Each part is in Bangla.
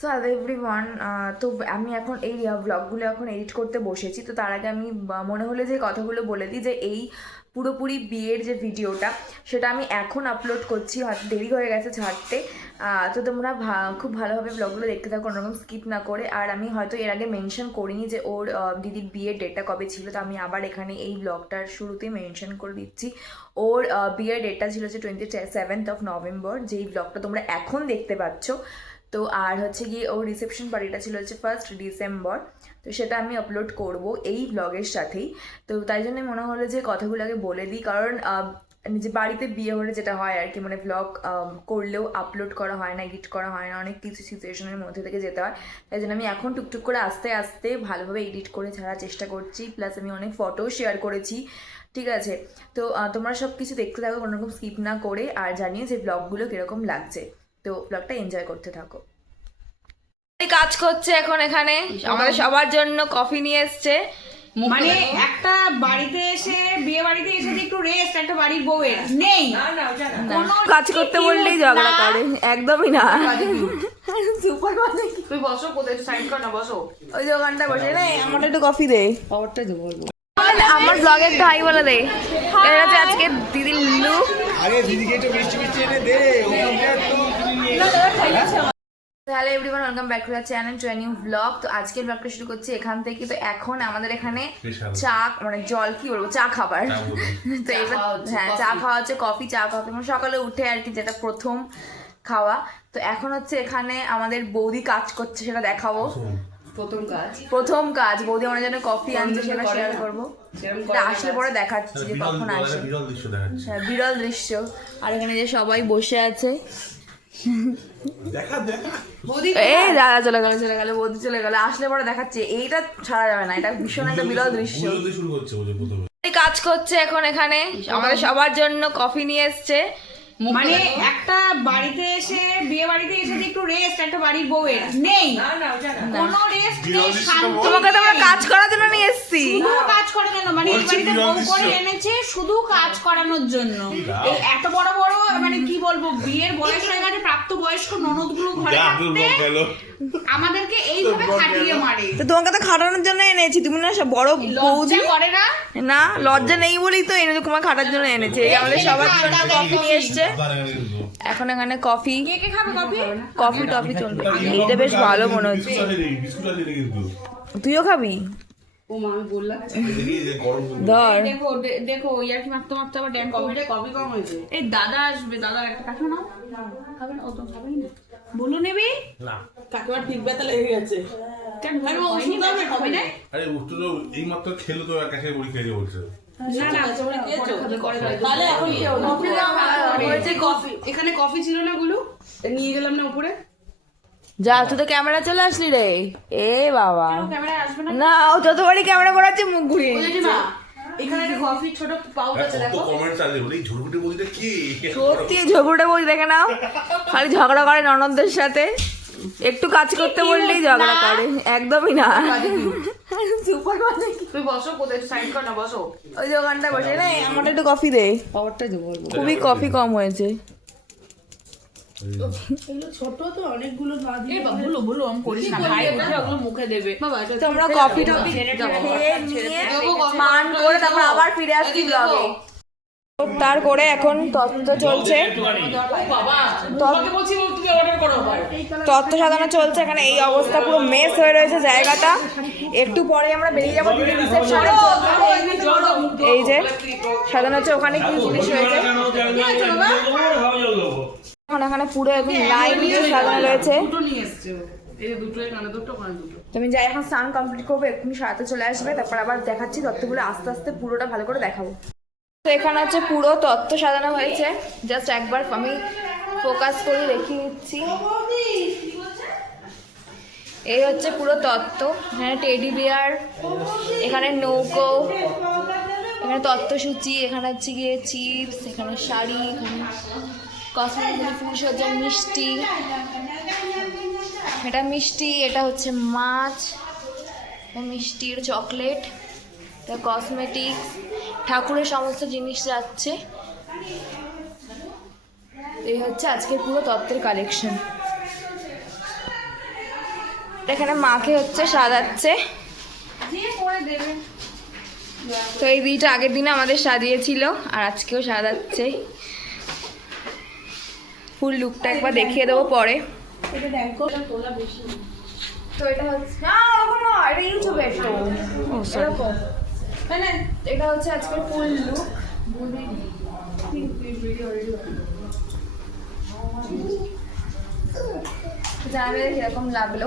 সো হ্যালো এভরিওয়ান, তো আমি এখন এই ব্লগগুলো এখন এডিট করতে বসেছি। তো তার আগে আমি মনে হলো যে কথাগুলো বলে দিই যে এই পুরোপুরি বিয়ের যে ভিডিওটা সেটা আমি এখন আপলোড করছি, হয়তো দেরি হয়ে গেছে ছাড়তে। তো তোমরা খুব ভালোভাবে ব্লগগুলো দেখতে থাকো, কোনোরকম স্কিপ না করে। আর আমি হয়তো এর আগে মেনশন করিনি যে ওর দিদির বিয়ের ডেটটা কবে ছিল, তো আমি আবার এখানে এই ব্লগটার শুরুতেই মেনশন করে দিচ্ছি। ওর বিয়ের ডেটটা ছিল যে 27th নভেম্বর, যেই ব্লগটা তোমরা এখন দেখতে পাচ্ছ। তো আর হচ্ছে গিয়ে ওর রিসেপশন পার্টিটা ছিল হচ্ছে 1 ডিসেম্বর। তো সেটা আমি আপলোড করব এই ব্লগের সাথেই। তো তাই জন্য মনে হলো যে কথাগুলো আগে বলে দিই, কারণ যে বাড়িতে বিয়ে হলে যেটা হয় আর কি, মানে ব্লগ করলেও আপলোড করা হয় না, এডিট করা হয় না, অনেক কিছু সিচুয়েশনের মধ্যে থেকে যেতে হয়। তাই জন্য আমি এখন টুকটুক করে আস্তে আস্তে ভালোভাবে এডিট করে ছাড়ার চেষ্টা করছি। প্লাস আমি অনেক ফটো শেয়ার করেছি, ঠিক আছে? তো তোমরা সব কিছু দেখতে থাকো কোনোরকম স্কিপ না করে, আর জানিয়ে যে ব্লগগুলো কীরকম লাগছে। তো ব্লগটা এনজয় করতে থাকো। কাজ করছে এখন এখানে, আমাদের সবার জন্য কফি নিয়ে এসছে। মানে একটা বাড়িতে এসে, বিয়ে বাড়িতে এসে যে একটু রেস্ট একটা বাড়ির বউয়ের নেই, কোনো কাজ করতে বললেই ঝগড়া করে, একদমই না। সুপার মানে তুই বসো, কোথায় সাইড কর না, বসো ওই দোকানটা বসে রে, আমারটা একটু কফি দে। পাওয়ারটা দেবো আমার ব্লগে একটু হাই বলে দে। এটা হচ্ছে আজকে দিদির লুক। আরে দিদিকে একটু মিষ্টি মিষ্টি এনে দে। Hello everyone, welcome back to the channel to a new blog. তো আজকের ব্লগটা শুরু করছি এখান থেকে। তো এখন আমাদের এখানে চা, মানে জল কি বলবো, চা খাবার। তো এবার হ্যাঁ, চা খাওয়া হচ্ছে, কফি চা কফি মানে সকালে উঠে আর কি, যেটা প্রথম খাওয়া। তো এখন হচ্ছে এখানে আমাদের বৌদি কাজ করছে, সেটা দেখাবো। প্রথম কাজ বৌদি আমার জন্য কফি আনছে, সেটা শেয়ার করবো। আসলে পরে দেখাচ্ছি যে কখন আসে। হ্যাঁ, বিরল দৃশ্য। আর এখানে যে সবাই বসে আছে, এই দাদা চলে গেল, বৌদি চলে গেল, আসলে পরে দেখাচ্ছে। এইটা ছাড়া যাবে না, এটা ভীষণ একটা বিরল দৃশ্য। কাজ করছে এখন এখানে, আমাদের সবার জন্য কফি নিয়ে এসছে। মানে একটা বাড়িতে এসে, বিয়ে বাড়িতে এসে যে একটু রেস্ট একটা বাড়ির বউয়ের নেই, কোনো রেস্ট নেই, শান্তি। তোমাকে তো আমরা কাজ করার জন্য নিয়ে এসেছি। শুধু কাজ করে কেন, মানে এই বাড়িতে বউ করে এনেছে শুধু কাজ করানোর জন্য। এই এত বড় বড়, মানে কি বলবো, বিয়ের বয়স হয়ে গেছে, প্রাপ্ত বয়স্ক ননদগুলো ঘরে থাকতে আমাদেরকে এইভাবে খাটিয়ে মারে। তো তোমাকে তো খাটানোর জন্য এনেছি, তুমি না সব বড় বৌদি করে না, না লজ্জা নেই বলেই তো এনে তোমার খাটার জন্য এনেছে। এই আমাদের সবার জন্য কফি নিয়ে এসছে। এখন এখানে কফি, কে কে খাবে কফি? কফি টফি চলবে। এইটা বেশ ভালো মনে হচ্ছে। তুইও খাবি? ও মা, আমি বললাম ধর, দেখো দেখো, ইয়ার কি মারতে মারতে আবার ড্যান কফি কম হয়েছে। এই দাদা আসবে, দাদার একটা কাঠো নাও। খাবে না, ও তো খাবেই না। বলো নেবি না, কাকিমার ঠিক ব্যথা লেগে গেছে। কেন ভাই, ওষুধ দাও না, খাবে না? আরে ওষুধ তো এই মাত্র খেলো, তো একা খেয়ে বড়ি খেয়ে বলছে। না না, তোমরা খেয়েছো তাহলে এখন খেও না। হয়েছে কফি, এখানে কফি ছিল না, গুলো নিয়ে গেলাম না উপরে। যা, তুই তো ক্যামেরা চলে আসলি রে। এ বাবা, ক্যামেরায় আসবে না না ও যতবারই ক্যামেরা করাচ্ছে মুখ ঘুরিয়ে না। এখানে একটা কফি ছোট পাউচ আছে, কত দেখো। কমেন্ট চালে বলে এই ঝুড়গুটি বইটা কি সত্যি ঝগড়া বই দেখে নাও, খালি ঝগড়া করে ননদদের সাথে। একটু কাজ করতে বললেই ঝগড়া করে, একদমই না। সুপার মানে তুই বসো, কোথায় সাইড কর না, বসো ওই দোকানটা বসে রে, আমারটা একটু কফি দে। পাওয়ারটা দেবো। খুবই কফি কম হয়েছে। বলো আমি করিস না ভাই, ওগুলো মুখে দেবে বাবা। তোমরা কফি টফি খেয়ে নিয়ে স্নান করে তারপর আবার ফিরে আসছি ব্লগে। তার করে এখন তত্ত্ব চলছে, তত্ত্ব সাজানো চলছে এখানে। এই অবস্থা, পুরো মেস হয়ে রয়েছে জায়গাটা। একটু পরে আমরা বেরিয়ে যাবো রিসেপশনে। এই যে সাজানো হচ্ছে, ওখানে কি জিনিস হয়েছে এখন, এখানে পুরো একদম লাইন দিয়ে সাজানো রয়েছে। তুমি যাই, এখন স্নান কমপ্লিট করবো, এক্ষুনি সারাতে চলে আসবে, তারপর আবার দেখাচ্ছি তত্ত্বগুলো আস্তে আস্তে পুরোটা ভালো করে দেখাবো। তো এখানে হচ্ছে পুরো তত্ত্ব সাজানো হয়েছে, জাস্ট একবার আমি ফোকাস করে দেখিয়ে দিচ্ছি। এই হচ্ছে পুরো তত্ত্ব, এখানে টেডি বিয়ার, এখানে নৌকো, এখানে তত্ত্বসূচি, এখানে হচ্ছে গিয়ে চিপস, এখানে শাড়ি, এখানে কসমেটিক, ফুলসজ্জার মিষ্টি, এটা মিষ্টি, এটা হচ্ছে মাছ, মিষ্টি, এটা চকলেট, এটা কসমেটিক্স, ঠাকুরের সমস্ত জিনিস যাচ্ছে। এই হচ্ছে আজকের পুরো তত্ত্বের কালেকশন। এখানে মাকে হচ্ছে সাজাচ্ছে। তো এই দিদিটা আগের দিনে আমাদের সাজিয়েছিল আর আজকেও সাজাচ্ছে। ফুল লুকটা একবার দেখিয়ে দেবো পরে। তো এটা হচ্ছে না, ওরকম না, এটা ইউটিউবে এরকম। এটা হচ্ছে আজকের ফুল লুক। জানাবে কিরকম লাগলো।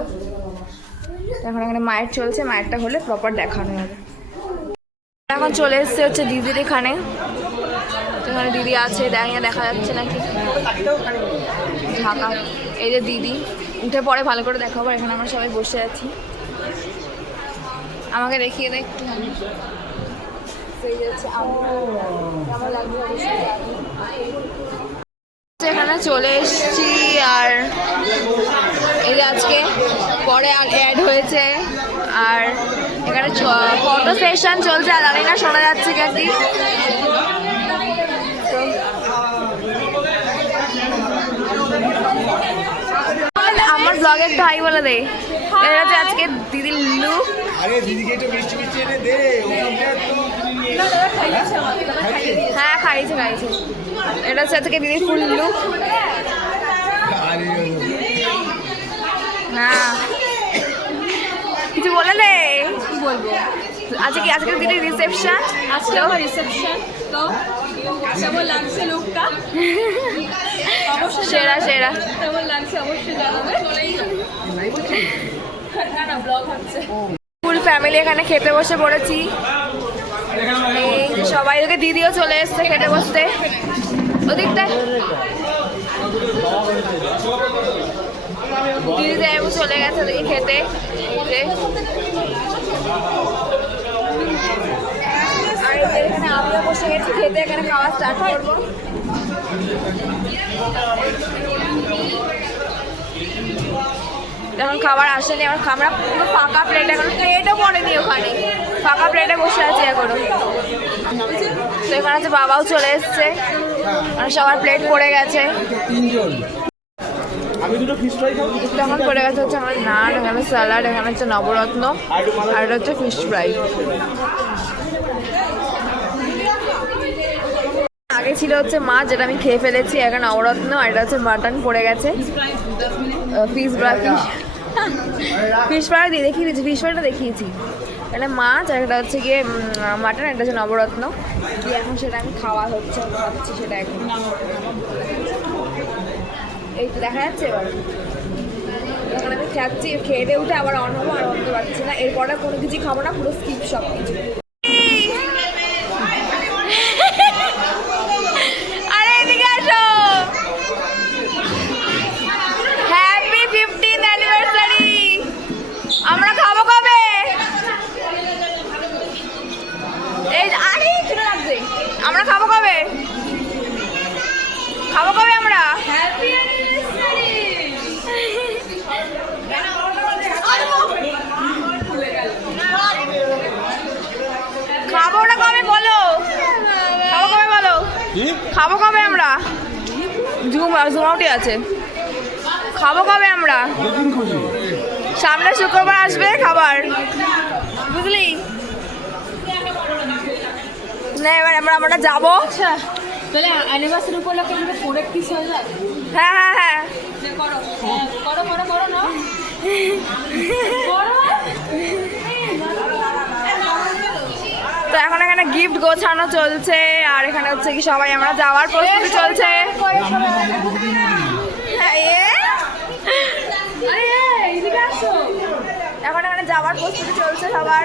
এখন এখানে মায়ের চলছে, মায়েরটা হলে প্রপার দেখানো হবে। এখন চলে এসছে হচ্ছে দিদির এখানে। তো এখানে দিদি আছে, দেখা যাচ্ছে নাকি ঢাকা। এই যে দিদি উঠে পরে ভালো করে দেখাবো। এখানে আমরা সবাই বসে আছি, আমাকে দেখিয়ে দে একটু। এখানে চলে এসছি আর এই যে আজকে পরে আর অ্যাড হয়েছে। আর এখানে ফটো সেশন চলছে, আর জানি না শোনা যাচ্ছে কি। আমার ব্লগে একটু হাই বলে দে। এটা হচ্ছে আজকে দিদির লুক। আরে দিদিকে একটু মিষ্টি মিষ্টি এনে দে। হ্যাঁ খাইছে। এটা হচ্ছে আজকে দিদির ফুল লুক। হ্যাঁ কিছু বলে দে। কি বলবো, আজকে দিদির রিসেপশন। আজকে আমার রিসেপশন। তো কেমন লাগছে লুকটা? সেরা কেমন লাগছে অবশ্যই জানাবে। না ব্লগ হচ্ছে। ফুল ফ্যামিলি এখানে খেতে বসে পড়েছি। এই যে সবাই, ওকে দিদিও চলে এসছে খেতে বসতে ওদিকটা। দিদি যাইবু চলে গেছে ওদিকে খেতে। আর এখানে আমিও বসে গেছি খেতে, এখানে খাওয়া স্টার্ট করবো। এখন খাবার আসেনি, এখন আমরা পুরো ফাঁকা প্লেট, এখন প্লেটও পড়েনি ওখানে, ফাঁকা প্লেটে বসে আছি এখনো। তো এখানে হচ্ছে বাবাও চলে এসছে, সবার প্লেট পড়ে গেছে। তখন পড়ে গেছে হচ্ছে আমার নান, এখানে স্যালাড, এখানে হচ্ছে নবরত্ন, আর এটা হচ্ছে ফিশ ফ্রাই। আগে ছিল হচ্ছে মাছ, যেটা আমি খেয়ে ফেলেছি, এখন নবরত্ন, আর এটা হচ্ছে মাটন পড়ে গেছে। ফিশ ফ্রাই দেখিয়ে দিয়েছি, ফিশ ফ্রাইটা দেখিয়েছি। এখানে মাছ, আর এটা হচ্ছে গিয়ে মাটন, এটা হচ্ছে নবরত্ন। এখন সেটা আমি খাচ্ছি সেটা এখন। এই তো দেখা যাচ্ছে এবার। এখন আমি খাচ্ছি, খেয়ে উঠে আবার অন হবো, আর অনতে পারছি না। এরপরে কোনো কিছু খাবো না, পুরো স্কিপ সব কিছু। আরে এদিকে আসো। Happy 15th anniversary. আমরা খাবো কবে? এই আরে কিলো লাগছে। আমরা খাবো কবে? আমরা? Happy anniversary. খাবো না কবে বলো? খাবো কবে আমরা? জুম আউটই আছে। খাবো কবে আমরা? সামনে শুক্রবার আসবে খাবার, বুঝলি না? এবার আমরা যাবো। আচ্ছা তাহলে অ্যানিভার্সারি উপলক্ষে কিন্তু 4 হয়ে যায়। হ্যাঁ করো না তো এখন এখানে গিফট গোছানো চলছে, আর এখানে হচ্ছে কি সবাই আমরা যাওয়ার প্রস্তুতি চলছে। এখন এখানে যাওয়ার প্রস্তুতি চলছে সবার।